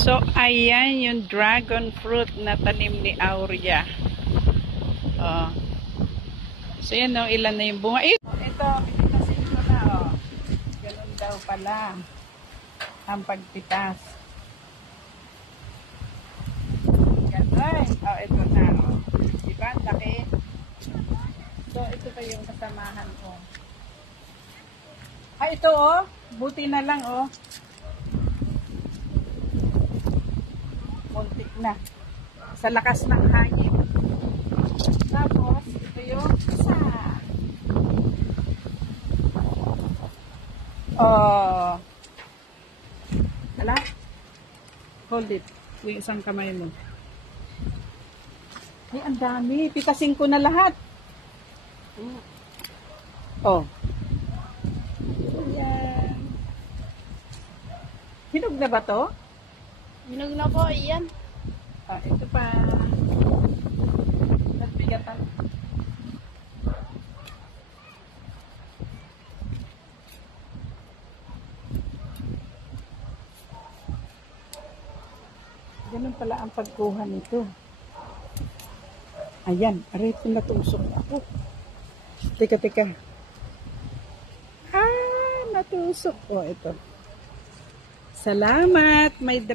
So, ayan yung dragon fruit na tanim ni Aurea. Oh. So, yan o, ilan na yung bunga. Ito, pipitasin ko na o. Ganun daw pala ang pagpitas. Ganun. O, ito na o. Diba? Laki. So, ito pa yung kasamahan ko. Ah, ito o. Buti na lang o. Muntik na. Sa lakas ng hangin. Tapos, ito yung isa. Oh. Hala? Hold it. Yung isang kamay mo. Ay, ang dami. Pitasin ko na lahat. Oh. Ayan. Hinog na ba to? Hinog na po, iyan. Ah, ito pa. Nagbigatan. Ganun pala ang pagkuha nito. Ayan, aray ito natusok ako. Teka. Ah, natusok. Oh, ito. Salamat. May